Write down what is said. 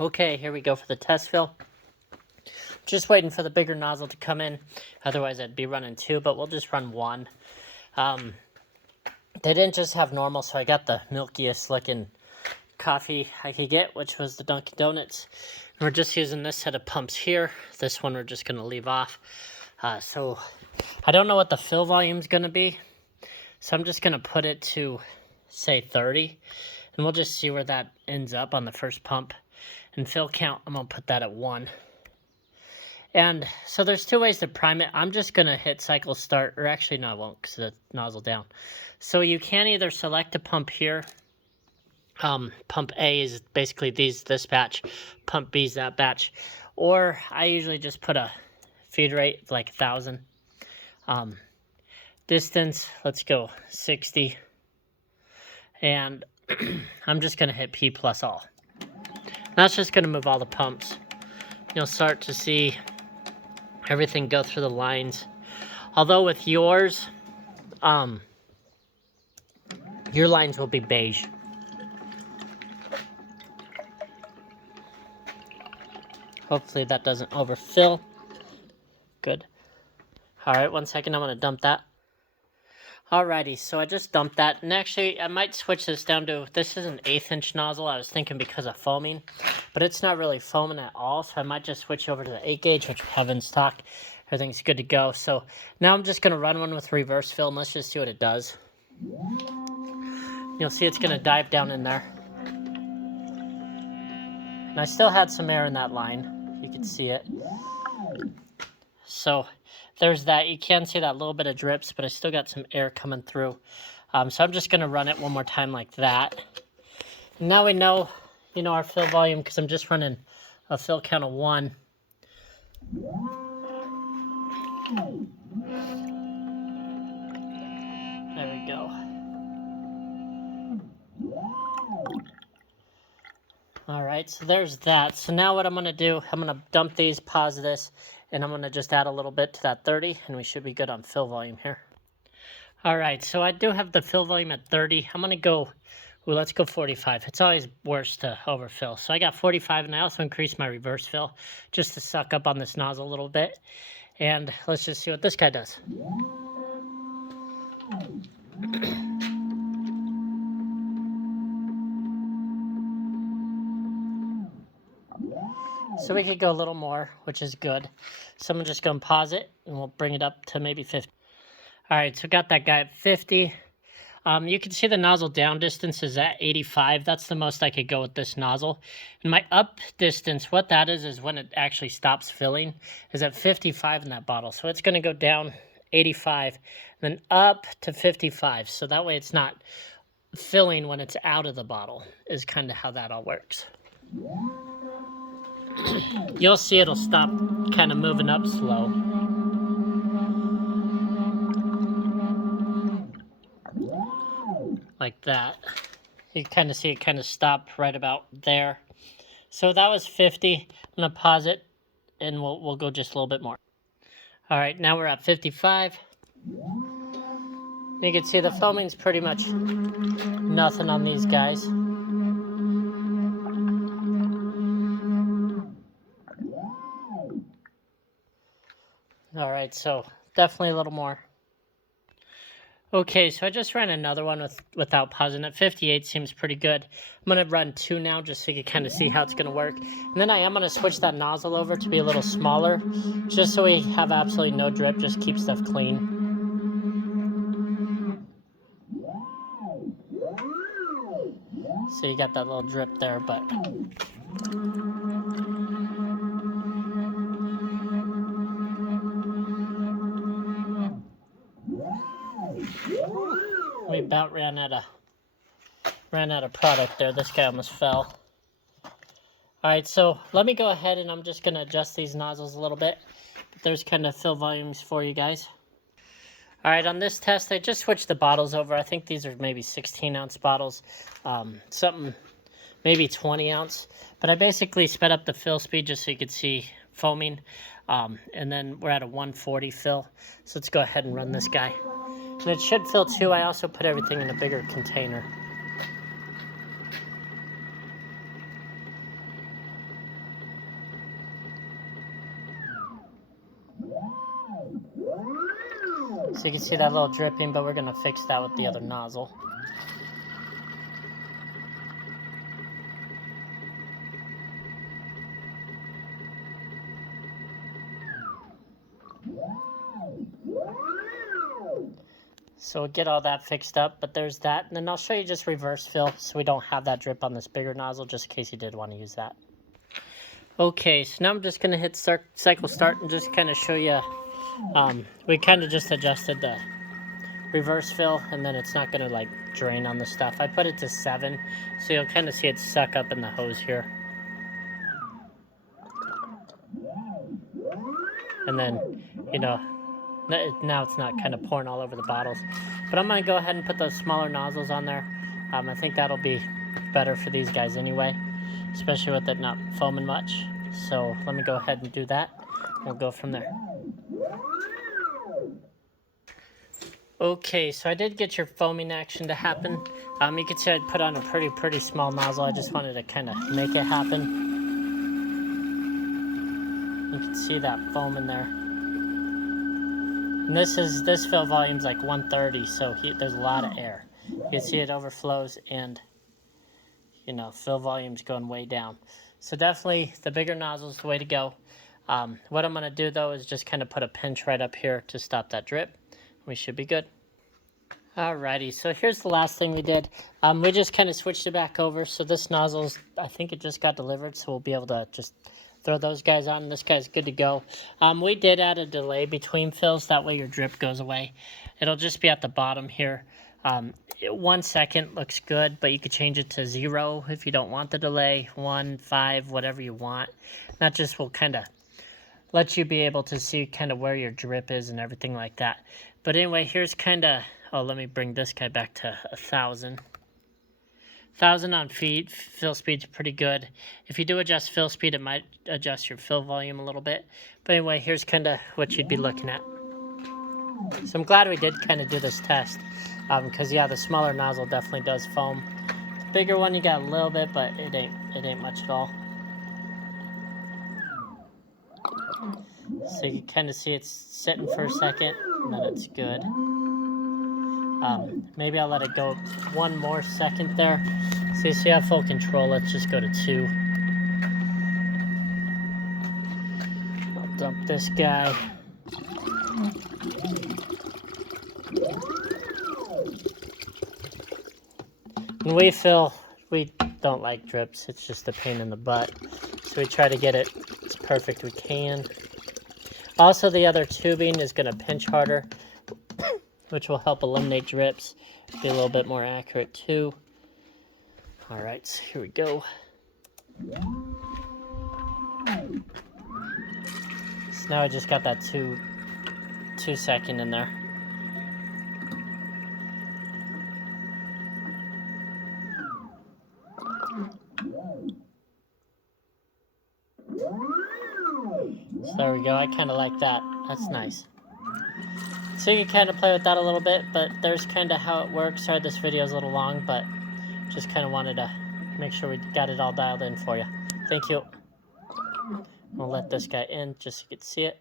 Okay, here we go for the test fill. Just waiting for the bigger nozzle to come in. Otherwise, I'd be running 2, but we'll just run 1. They didn't just have normal, so I got the milkiest looking coffee I could get, which was the Dunkin' Donuts. And we're just using this set of pumps here. This one we're just going to leave off. So I don't know what the fill volume is going to be. So I'm just going to put it to, say, 30. And we'll just see where that ends up on the first pump. And fill count, I'm going to put that at 1. And so there's 2 ways to prime it. I'm just going to hit cycle start, or actually no, I won't because the nozzle down. So you can either select a pump here. Pump A is basically this batch. Pump B is that batch. Or I usually just put a feed rate of like 1,000. Distance, let's go 60. And I'm just going to hit P plus all. That's just going to move all the pumps. You'll start to see everything go through the lines. Although with yours, your lines will be beige. Hopefully that doesn't overfill. Good. All right, 1 second, I'm gonna dump that. Alrighty, so I just dumped that, and actually I might switch this down to, this is an 1/8 inch nozzle. I was thinking because of foaming, but it's not really foaming at all, so I might just switch over to the 8 gauge, which we have in stock. Everything's good to go. So now I'm just gonna run one with reverse fill, and let's just see what it does. You'll see it's gonna dive down in there. And I still had some air in that line. You can see it. So there's that. You can see that little bit of drips, but I still got some air coming through. So I'm just going to run it one more time like that. And now we know, our fill volume because I'm just running a fill count of 1. There we go. All right, so there's that. So now what I'm going to do, I'm going to dump these, pause this, and I'm going to just add a little bit to that 30, and we should be good on fill volume here. All right, so I do have the fill volume at 30. I'm going to go, let's go 45. It's always worse to overfill. So I got 45, and I also increased my reverse fill just to suck up on this nozzle a little bit. And let's just see what this guy does. So we could go a little more, which is good. So I'm just going to pause it, and we'll bring it up to maybe 50. All right, so got that guy at 50. You can see the nozzle down distance is at 85. That's the most I could go with this nozzle. And my up distance, what that is when it actually stops filling, is at 55 in that bottle. So it's going to go down 85, then up to 55. So that way it's not filling when it's out of the bottle, is kind of how that all works. You'll see it'll stop kind of moving up slow. Like that. You kind of see it kind of stop right about there. So that was 50. I'm going to pause it, and we'll go just a little bit more. All right, now we're at 55. You can see the foaming's pretty much nothing on these guys. All right, so definitely a little more. Okay, so I just ran another one without pausing. At 58 seems pretty good. I'm going to run 2 now just so you can kind of see how it's going to work. And then I am going to switch that nozzle over to be a little smaller, just so we have absolutely no drip, just keep stuff clean. So you got that little drip there, but... We about ran out of product there. This guy almost fell. Alright, so let me go ahead and I'm just going to adjust these nozzles a little bit. There's kind of fill volumes for you guys. Alright, on this test, I just switched the bottles over. I think these are maybe 16-ounce bottles. Something, maybe 20-ounce. But I basically sped up the fill speed just so you could see foaming. And then we're at a 140 fill. So let's go ahead and run this guy. And it should fill too. I also put everything in a bigger container. So you can see that little dripping, but we're going to fix that with the other nozzle. So we'll get all that fixed up, but there's that. And then I'll show you just reverse fill so we don't have that drip on this bigger nozzle, just in case you did want to use that. Okay, so now I'm just going to hit cycle start and just kind of show you. We kind of just adjusted the reverse fill, and then it's not going to like drain on the stuff. I put it to 7, so you'll kind of see it suck up in the hose here. And then, you know, now it's not kind of pouring all over the bottles. But I'm going to go ahead and put those smaller nozzles on there. I think that'll be better for these guys anyway, especially with it not foaming much. So let me go ahead and do that. We'll go from there. Okay, so I did get your foaming action to happen. You can see I put on a pretty small nozzle. I just wanted to kind of make it happen. You can see that foam in there. And this fill volume's like 130, so there's a lot of air. You can see it overflows, and you know, fill volume's going way down. So definitely the bigger nozzle's the way to go. What I'm gonna do though is just kind of put a pinch right up here to stop that drip. We should be good. Alrighty, so here's the last thing we did. We just kind of switched it back over. So this nozzle's, I think it just got delivered, so we'll be able to just throw those guys on. This guy's good to go. We did add a delay between fills, that way your drip goes away. It'll just be at the bottom here. 1 second looks good, but you could change it to 0 if you don't want the delay. 1, 5, whatever you want. That just will kind of let you be able to see kind of where your drip is and everything like that. But anyway, here's kind of, oh, let me bring this guy back to 1,000. 1,000 on feed, fill speed's pretty good. If you do adjust fill speed, it might adjust your fill volume a little bit. But anyway, here's kind of what you'd be looking at. So I'm glad we did kind of do this test, because yeah, the smaller nozzle definitely does foam. The bigger one, you got a little bit, but it ain't much at all. So you can kind of see it's sitting for a second, and then it's good. Maybe I'll let it go 1 more second there. So you see I have full control. Let's just go to 2. I'll dump this guy. When we fill, we don't like drips. It's just a pain in the butt. So we try to get it as perfect we can. Also, the other tubing is going to pinch harder, which will help eliminate drips. Be a little bit more accurate too. All right, so here we go. So now I just got that 2 second in there. So there we go. I kind of like that. That's nice. So you can kind of play with that a little bit, but there's kind of how it works. Sorry, this video is a little long, but just kind of wanted to make sure we got it all dialed in for you. Thank you. We'll let this guy in just so you can see it.